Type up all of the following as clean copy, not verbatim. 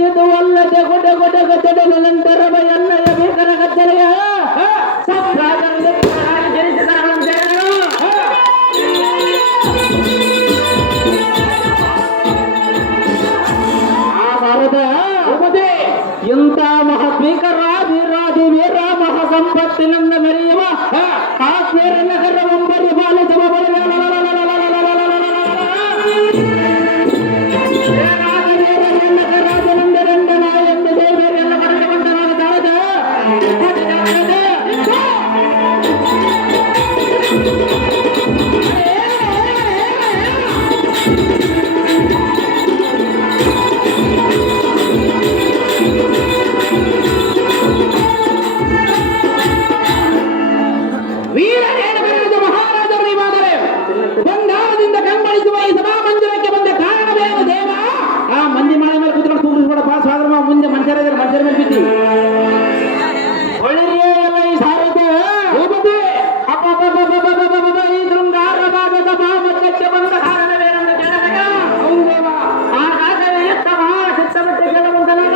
ಇದು ಅಲ್ಲದೆ ಗೊಡೆ ಗೊಡೆ ಗದ್ದೆಡೆ ನಂತರ ಎಲ್ಲಯ ಬೇಕರ ಗದ್ದೆಯ ಇಂಥ ಮಹಾಸ್ಪೀಕರಾದಿ ವೀರ ಮಹಾಸಂಪತ್ತಿನಿಂದ ಮೆರೆಯುವ ಕಾಶ್ಮೀರ ನಗರ ಒಂಬರಿ ಪಾಲಿಸುವ ರಾಜನಂದರಂದನ ಎಂದು ದೇವರೆಲ್ಲ ಬರೆದು ಬಂದ ಮುಂದೆ ಮಂಚರ ಮೇಲೆ ಬಿದ್ದಿ ಒಳ್ಳೆಯ ಈ ಸಾರಿಗೆ ಈ ಶೃಂಗಾರ ಭಾಗದ ಮಧ್ಯಕ್ಕೆ ಬಂದ ಕಾರಣವೇನೆಂದು ಕೇಳಿದಾಗ ಆಗಾಗಲೇ ಎತ್ತ ಮಹಾಚಿತ್ತಮಟ್ಟೆ ಕೇಳಬಂದನಾಗ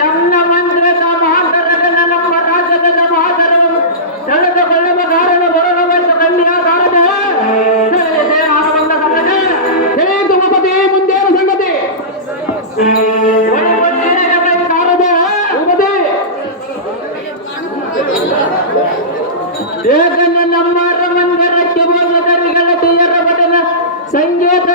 ಎನ್ನ ಮಂತ್ರದ ಮಹಾಕರಗನ ನಮ್ಮ ರಾಜ್ಯದ ಮಹಾಕರವನ್ನು ಸೆಳೆದುಕೊಳ್ಳುವ ಕಾರಣ ಬರಲವೆಂದು ಕನ್ಯಾ ಕಾರಣ ಏಕನ ನಮ್ಮ ಮಂದಿರಕ್ಕೆ ಹೋದರಿಗಳ ತೀರ ಪಟನ ಸಂಗೀತ